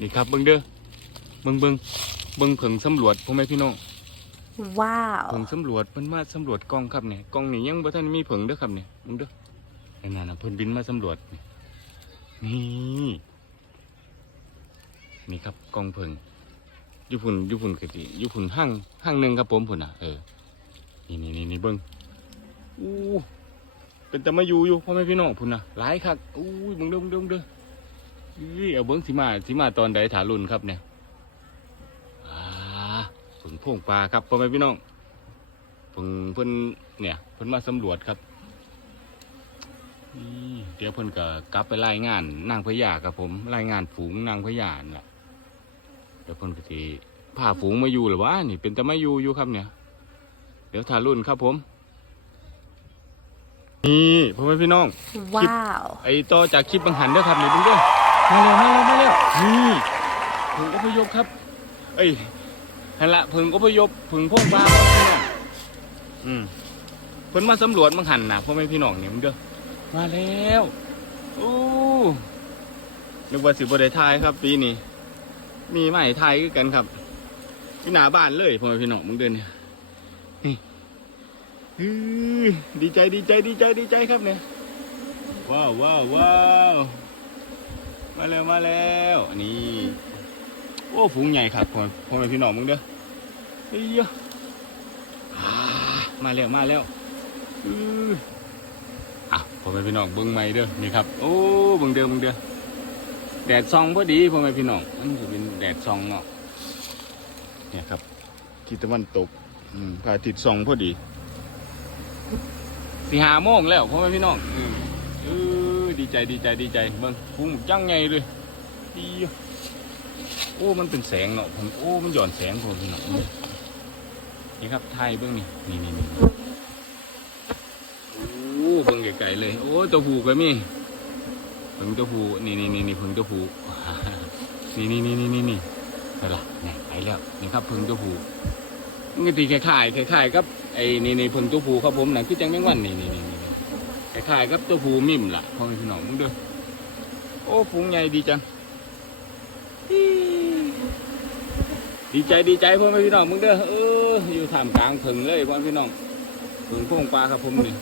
นี่ครับเบิ้งเด้อเบิ้งเบิ้งเบิ้งเผิงสำรวจพ่อแม่พี่น้องว้าวเผิงสำรวจเพิ่นมาสำรวจกล้องครับเนี่ยกล้องนี่ยังบ่ทันมีเผิงเด้อครับเนี่ยเบิ้งเด้อไอ้นั่นน่ะเพิ่นบินมาสำรวจนี่นี่นี่ครับกล้องเผิงอยู่พุ่นอยู่พุ่นกะติอยู่พุ่นห้างห้างหนึงครับผมพุ่นน่ะเออนี่นี่นี่นี่เบิ้งอู้เป็นแต่มาอยู่อยู่พ่อแม่พี่น้องพุ่นน่ะหลายคักอู้ยเบิ่งเด้อเบิ่งเด้อเบิ่งเด้ออุ้ ยเอาเบิ้งสิมาสิมาตอนใดถารุนครับเนี่ยอ่าผึ่งโพ่งปลาครับพ่อแม่พี่น้องเพิ่งเพิ่นเนี่ยเพิ่นมาสำรวจครับนี่เดี๋ยวเพิ่นก็กลับไปรายงานนางพญาครับผมรายงานฝูงนางพญานั่นล่ะเดี๋ยวเพิ่นก็สิพาฝูงมาอยู่หรือวะนี่เป็นแต่มาอยู่อยู่ครับเนี่ย เดี๋ยวถารุนครับผมนี่พ่อแม่พี่น้องว้าวไอ้ต่อจากคลิปบังหันเด้อครับนี่เบิ่งเด้อ มาเร็วมาเร็วมาเร็วนี่ผึ่งอพยพครับ เอ้ยนั่นละผึ่งอพยพผึ่งพวกบ้าครับพี่น้องอืมเพิ่นมาสำรวจบังหันนะพ่อแม่พี่น้องเนี่ยมึงเด้อมาแล้วโอ้นึกว่าสิบได้ทายครับ ปีนี้มีไม้ทายกันครับที่หน้าบ้านเลยพ่อแม่พี่น้องมึงเดินเนี่ยนี่ดีใจดีใจดีใจดีใจครับเนี่ยว้าวว้าวว้าว มาแล้วมาแล้วนี่โอ้ฝูงใหญ่ครับพ่อพ่อแม่พี่น้องมึงเด้อเฮ้ยมาแล้วมาแล้วอืออะพ่อแม่พี่น้องเบิ้งใหม่เด้อนี่ครับโอ้เบิ้งเด้อเบิ้งเด้อแดดซองพอดีพ่อแม่พี่น้องมันจะเป็นแดดซองเนาะเนี่ยครับทิศตะวันตกอืมพระอาทิตย์ซองพอดีสี่ห้าโมงแล้วพ่อแม่พี่น้องอือ อดีใจดีใจดีใจเบิ่งฟุ้งจังไงเลยดีโอ้มันเป็นแสงเนาะผมโอ้มันหย่อนแสงผมพี่น้องนี่ครับไทยเบิ่งนี่นี่นี่นี่โอ้เบิ่งไกลๆเลย โอ้ตัวผูก็มีเพิ่งตัวผูนี่นี่นี่นี่เพิ่งตัวผูนี่นี่นี่นี่นี่นี่นั่นล่ะนี่ไปแล้วนี่ครับเพิ่งตัวผูมันก็ตีคล้ายๆคล้ายๆกับไอ้นี่นี่เพิ่งตัวผูครับผมน่ะคือจังแมงวันนี่นี่นี่ คล้ายๆกับตัวผูมิมล่ะพ่อพี่น้องมึงเด้อโอ้ฝูงใหญ่ดีจังดีใจดีใจพ่อแม่พี่น้องมึงเด้อเอออยู่ท่ามกลางถึงเลยพ่อพี่น้องถึงพงปลาครับผมนี่